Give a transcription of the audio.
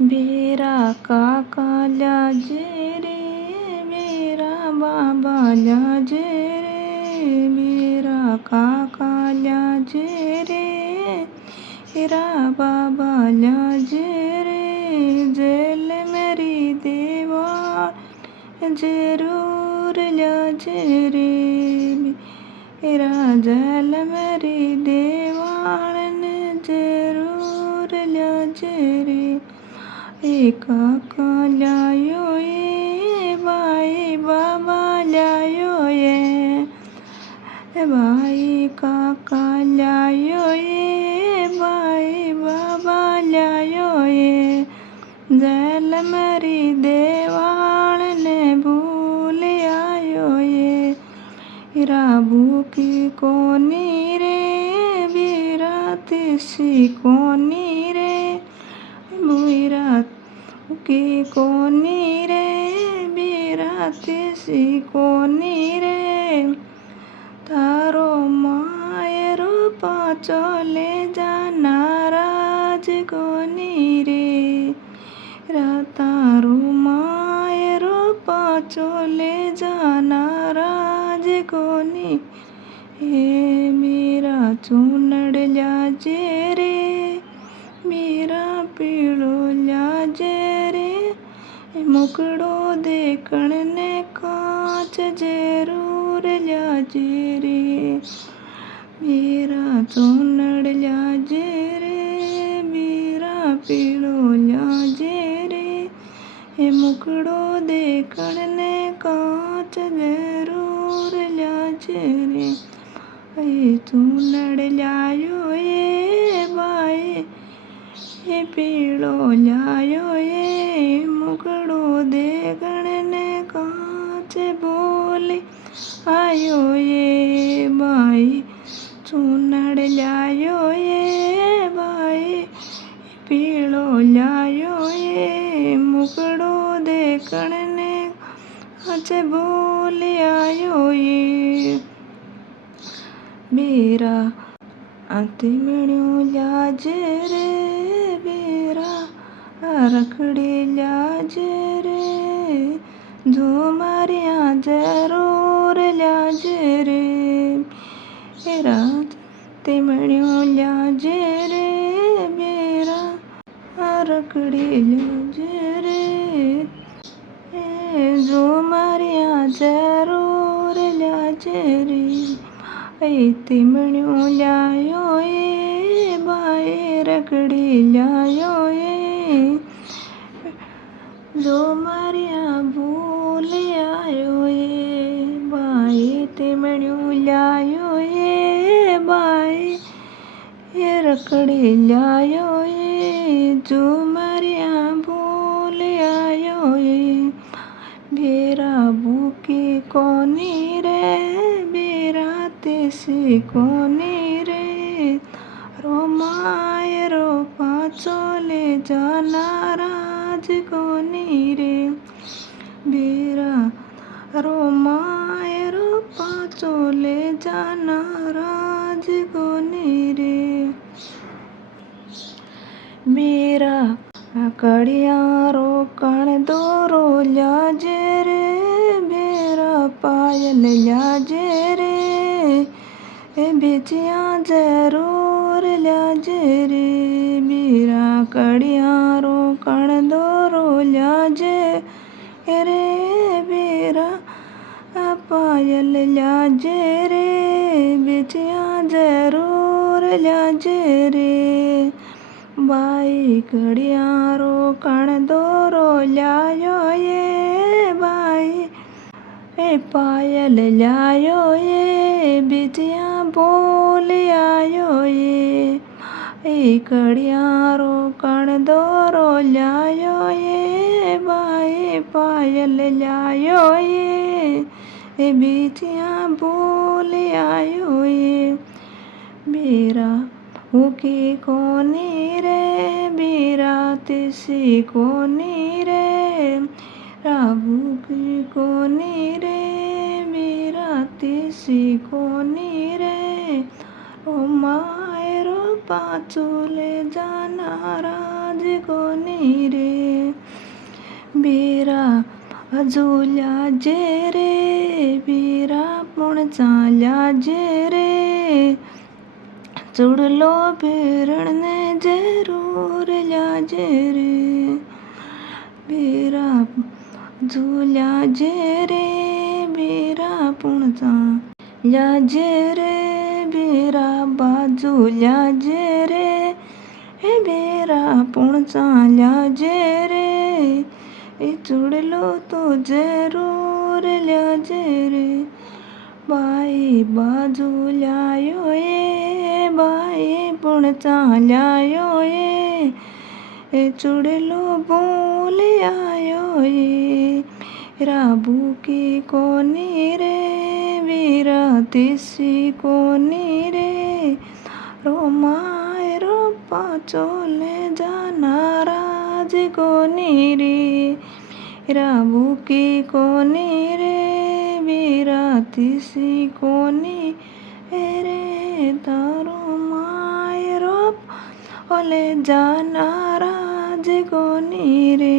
बेरा काका लाजे रे, बेरा बाबा लाजे रे, बेरा काका लाजे रे, बेरा बाबा लाजे रे, जेल मेरी दीवार जरूर लाजे रे, मेरा जेल मेरी दीवार ने जरूर लाजे रे। काका लायो ये भाई बाबा लायो ये, भाई काका लायो ये, भाई बाबा लायो ये, जेल मेरी देवाल ने भूल आयो ये, राबू की कोनी रे, बीरा तिसी कोनी रे, बीरा की कोनी रे, बीरा तिसी कोनी रे, तारो मायरो पाचो ले जाना राज कोनी रे, तारो मायरो पाचो ले जाना राज कोनी, हे मेरा चूनड़ लाजे रे, मेरा पीड़ो लाजे रे, मुकड़ो देखण ने कांच जरूर लाजे रे, मेरा चूनड़ लाजे रे, मेरा पीड़ो लाजे रे, मुकड़ो देखण ने कांच जरूर लाजे रे, चूनड़ लायो ये भाई, ये पीड़ो लायो ये, मुकड़ो देखण ने कांच बोली आयो ये भाई, चूनड़ लायो ये भाई, पीड़ो लायो ये, मुकड़ो देखण ने कांच बोली आयो ये, बेरा अंतिमणियों लाजे रे, बेरा रखड़ी लाजे रे, जो मारिया जरूर लाजे रे, बेरा अंतिमणियों लाजे रे, बेरा रखड़ी लाजे रे, जो मारिया जरूर लाजे रे, तिमणियों लायो ये भाई, रखड़ी लायो ये, जो मारिया भूल आयो ये भाई, तिमणियों लायो ये भाई, ये रखड़ी लायो ये, जो मारिया भूल आयो ये, बेरा भूखी कोनी रे, बेरा तिसी कोनी रे, रोमाय रो पाचो ले जाना राज कोनी रे, बेरा रोमाय रो पाचो ले जाना राज कोनी रे, बेरा कड़िया रो कण दोरो लाजे रे, बेरा पायल लाजे रे, बिछिया जरूर लाजे रे, बेरा कड़िया रो कण दोरो लाजे रे, बेरा पायल लाजे रे, बिछिया जरूर लाजे रे, भाई कड़िया रो कण दोरो लायो ये भाई, पायल लायो ये, बिछिया बोल आयो ये, कड़िया रो कण दोरो लायो ये भाई, पायल लायो ये, बिछिया बोल आयो ये, बेरा भूखी कोनी रे, बेरा तिसी कोनी रे, राबू की कोनी रे, बेरा तिसी कोनी रे, ओ मायरो पाचो ले जाना राज को कोणी रे बेरा झुल्या जे रे बेरा पण चाल्या जे रे चुडलो पेरणने जरूर ल्याजे रे बेरा झुल्या जे रे बेरा पण चाल्या जे रे बेरा बाजूल्या जे रे हे बेरा पण चाल्या जे रे એ ચૂડલો તો જરૂર લ્યાજે રે બાઈ બાજુ લ્યાયો બાઈ પણ ચાલ્યાયો એ ચૂડલો બોલી આયો વીરા ભૂકી કોની રે વીરા તીસી કોની રે રોમાય રો પાછો લે જાનારાજ કોની રે રાબુકી કોની રે વીરા તીસી કોની રે તારો માય રોપ ઓલે જાનારાજ કોની રે